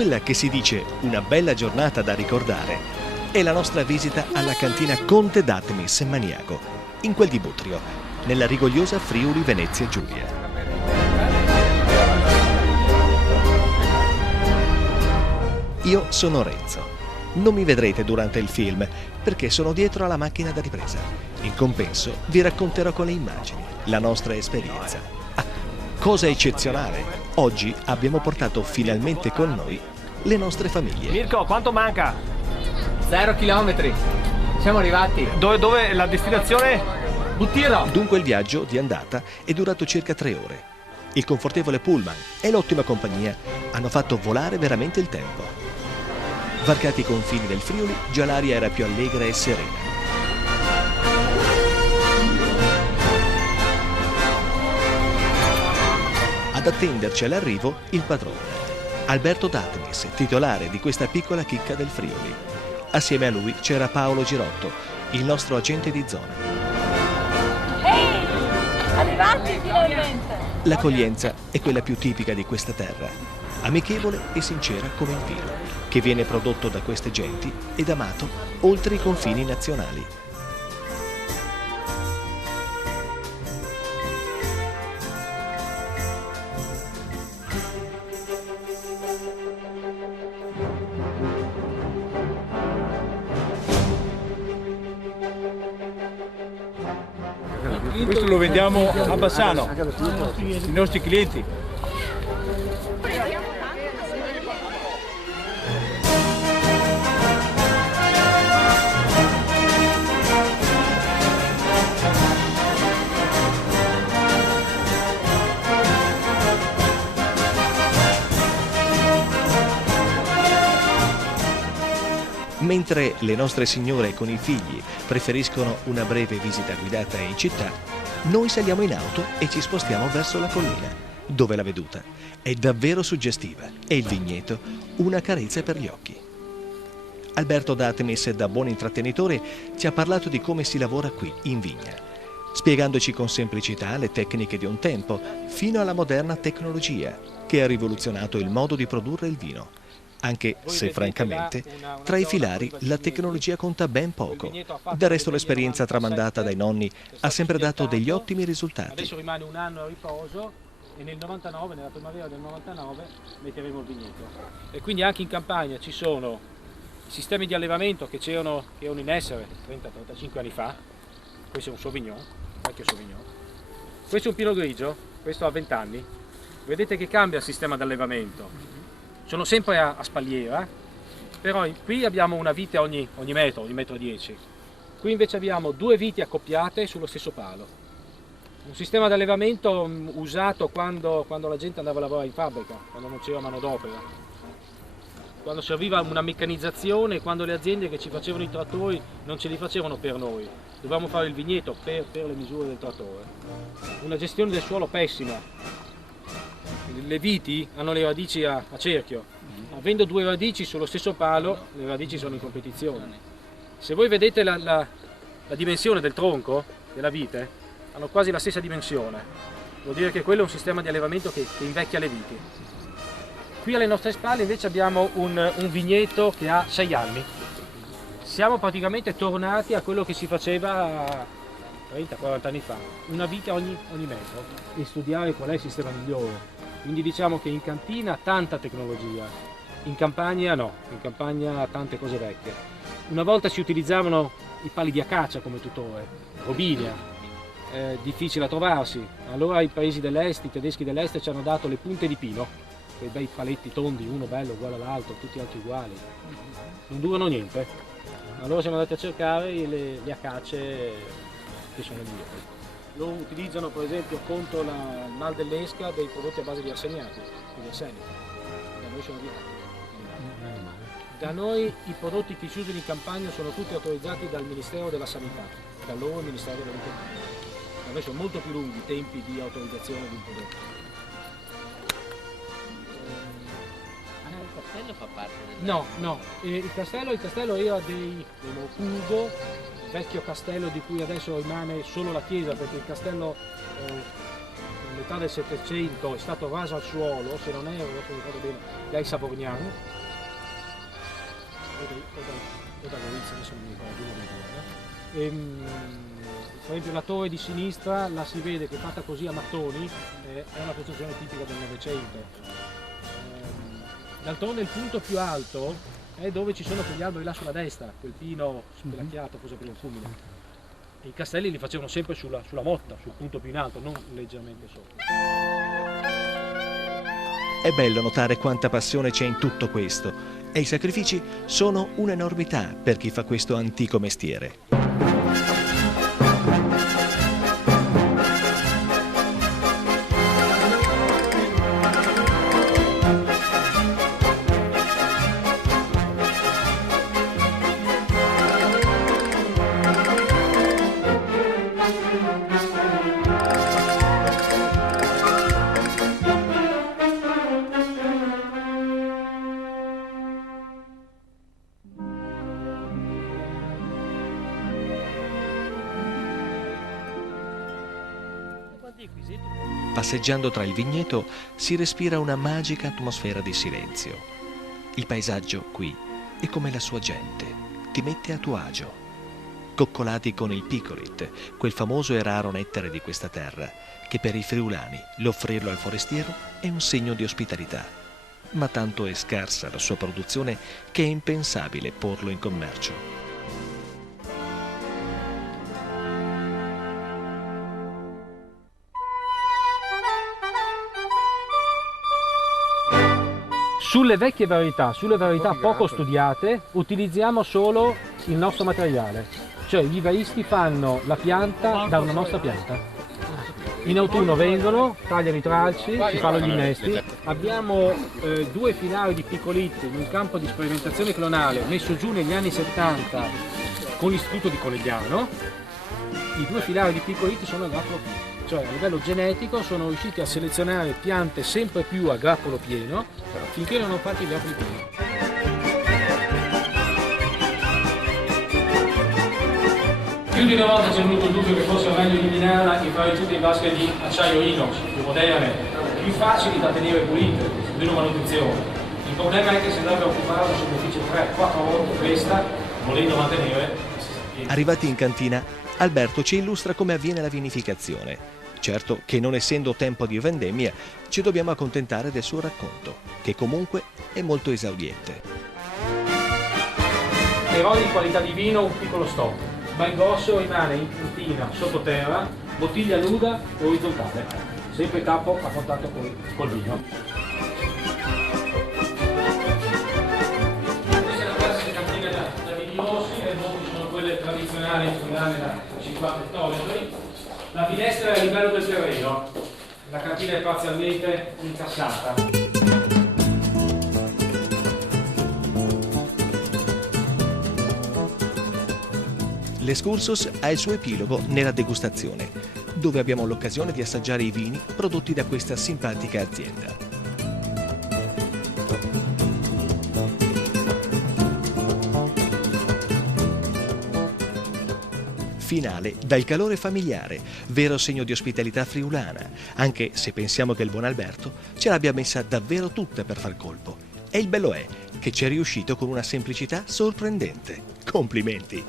quella che si dice una bella giornata da ricordare è la nostra visita alla cantina Conte d'Artemis Maniago, in quel di Butrio, nella rigogliosa Friuli Venezia Giulia. Io sono Renzo. Non mi vedrete durante il film perché sono dietro alla macchina da ripresa. In compenso vi racconterò con le immagini la nostra esperienza. Ah, cosa eccezionale! Oggi abbiamo portato finalmente con noi le nostre famiglie. Mirko, quanto manca? 0 chilometri. Siamo arrivati. Dove è la destinazione? Butiro. Dunque il viaggio di andata è durato circa 3 ore. Il confortevole pullman e l'ottima compagnia hanno fatto volare veramente il tempo. Varcati i confini del Friuli, già l'aria era più allegra e serena. Ad attenderci all'arrivo il padrone, Alberto d'Artemis, titolare di questa piccola chicca del Friuli. Assieme a lui c'era Paolo Girotto, il nostro agente di zona. Ehi, arrivati finalmente! L'accoglienza è quella più tipica di questa terra, amichevole e sincera come il vino, che viene prodotto da queste genti ed amato oltre i confini nazionali. Questo lo vendiamo a Bassano, i nostri clienti. Mentre le nostre signore con i figli preferiscono una breve visita guidata in città, noi saliamo in auto e ci spostiamo verso la collina, dove la veduta è davvero suggestiva e il vigneto una carezza per gli occhi. Alberto d'Artemis, da buon intrattenitore, ci ha parlato di come si lavora qui in vigna, spiegandoci con semplicità le tecniche di un tempo fino alla moderna tecnologia che ha rivoluzionato il modo di produrre il vino. Anche se francamente tra i filari la tecnologia conta ben poco. Del resto l'esperienza tramandata dai nonni ha sempre dato degli ottimi risultati. Adesso rimane un anno a riposo e nel 99, nella primavera del 99, metteremo il vigneto. E quindi anche in campagna ci sono i sistemi di allevamento che erano in essere 30-35 anni fa. Questo è un Sauvignon, un vecchio Sauvignon. Questo è un Pinot Grigio, questo ha 20 anni. Vedete che cambia il sistema di allevamento. Sono sempre a spalliera, però qui abbiamo una vite ogni metro, ogni metro 10. Qui invece abbiamo 2 viti accoppiate sullo stesso palo. Un sistema di allevamento usato quando la gente andava a lavorare in fabbrica, quando non c'era manodopera. Quando serviva una meccanizzazione, quando le aziende che ci facevano i trattori non ce li facevano per noi. Dovevamo fare il vigneto per le misure del trattore. Una gestione del suolo pessima. Le viti hanno le radici a cerchio, avendo 2 radici sullo stesso palo, le radici sono in competizione. Se voi vedete la dimensione del tronco della vite, hanno quasi la stessa dimensione, vuol dire che quello è un sistema di allevamento che invecchia le viti. Qui alle nostre spalle invece abbiamo un vigneto che ha 6 anni. Siamo praticamente tornati a quello che si faceva 30-40 anni fa, una vite ogni metro, e studiare qual è il sistema migliore. Quindi diciamo che in cantina tanta tecnologia, in campagna no, in campagna tante cose vecchie. Una volta si utilizzavano i pali di acacia come tutore, robinia, difficile da trovarsi. Allora i paesi dell'est, i tedeschi dell'est ci hanno dato le punte di pino, quei bei paletti tondi, uno bello uguale all'altro, tutti altri uguali. Non durano niente. Allora siamo andati a cercare le acace che sono migliori. Lo utilizzano per esempio contro il mal dell'esca dei prodotti a base di arseniato, quindi arsenico. Da noi sono vietati. Da noi i prodotti che si usano in campagna sono tutti autorizzati dal Ministero della Sanità, dal loro Ministero dell'Agricoltura. Da noi sono molto più lunghi i tempi di autorizzazione di un prodotto. Il castello fa parte del... No, il castello era dei Cuso, vecchio castello di cui adesso rimane solo la chiesa, perché il castello metà del Settecento è stato raso al suolo, se non erro, dopo ricordo bene, dai Savognani, o da Gorizia, adesso non mi ricordo, per esempio la torre di sinistra la si vede che è fatta così a mattoni, è una costruzione tipica del Novecento. D'altronde il punto più alto è dove ci sono quegli alberi là sulla destra, quel pino spelacchiato, forse per un fumine. I castelli li facevano sempre sulla motta, sul punto più in alto, non leggermente sopra. È bello notare quanta passione c'è in tutto questo e i sacrifici sono un'enormità per chi fa questo antico mestiere. Passeggiando tra il vigneto si respira una magica atmosfera di silenzio. Il paesaggio qui è come la sua gente, ti mette a tuo agio. Coccolati con il picolit, quel famoso e raro nettare di questa terra, che per i friulani l'offrirlo al forestiero è un segno di ospitalità. Ma tanto è scarsa la sua produzione che è impensabile porlo in commercio. Sulle vecchie varietà poco studiate, utilizziamo solo il nostro materiale, cioè i vivaisti fanno la pianta da una nostra pianta. In autunno vengono, tagliano i tralci, si fanno gli innesti. Abbiamo 2 filari di piccolitti in un campo di sperimentazione clonale messo giù negli anni 70 con l'istituto di Conegliano. I 2 filari di piccolitti sono a grappolo pieno. Cioè a livello genetico sono riusciti a selezionare piante sempre più a grappolo pieno finché non hanno fatto i grappoli pieni. Più di una volta c'è venuto il dubbio che fosse meglio eliminarla e fare tutte in vasche di acciaio inox, più moderne, più facili da tenere pulite, meno manutenzione. Il problema è che si andrebbe a occupare una superficie 3-4 volte questa, volendo mantenere. Arrivati in cantina, Alberto ci illustra come avviene la vinificazione. Certo che non essendo tempo di vendemmia, ci dobbiamo accontentare del suo racconto, che comunque è molto esauriente. Però di qualità di vino un piccolo stock, ma il grosso rimane in cantina, sottoterra, bottiglia nuda e orizzontale, sempre capo a contatto col vino. Questa è la classica cantina da vini rossi, le botti sono quelle tradizionali da 50 ettolitri. La finestra è a livello del terreno, la cantina è parzialmente incassata. L'excursus ha il suo epilogo nella degustazione, dove abbiamo l'occasione di assaggiare i vini prodotti da questa simpatica azienda. Finale dal calore familiare, vero segno di ospitalità friulana, anche se pensiamo che il buon Alberto ce l'abbia messa davvero tutta per far colpo. E il bello è che ci è riuscito con una semplicità sorprendente. Complimenti!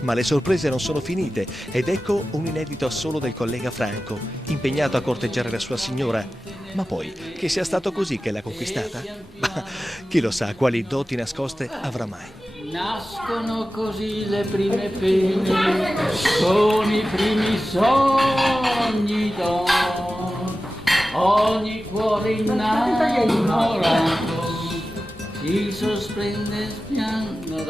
Ma le sorprese non sono finite ed ecco un inedito assolo del collega Franco, impegnato a corteggiare la sua signora Ma poi, che sia stato così che l'ha conquistata? Ma chi lo sa quali doti nascoste avrà mai. Nascono così le prime pene, con i primi sogni d'oro, ogni cuore innamorato si sorprende spiando.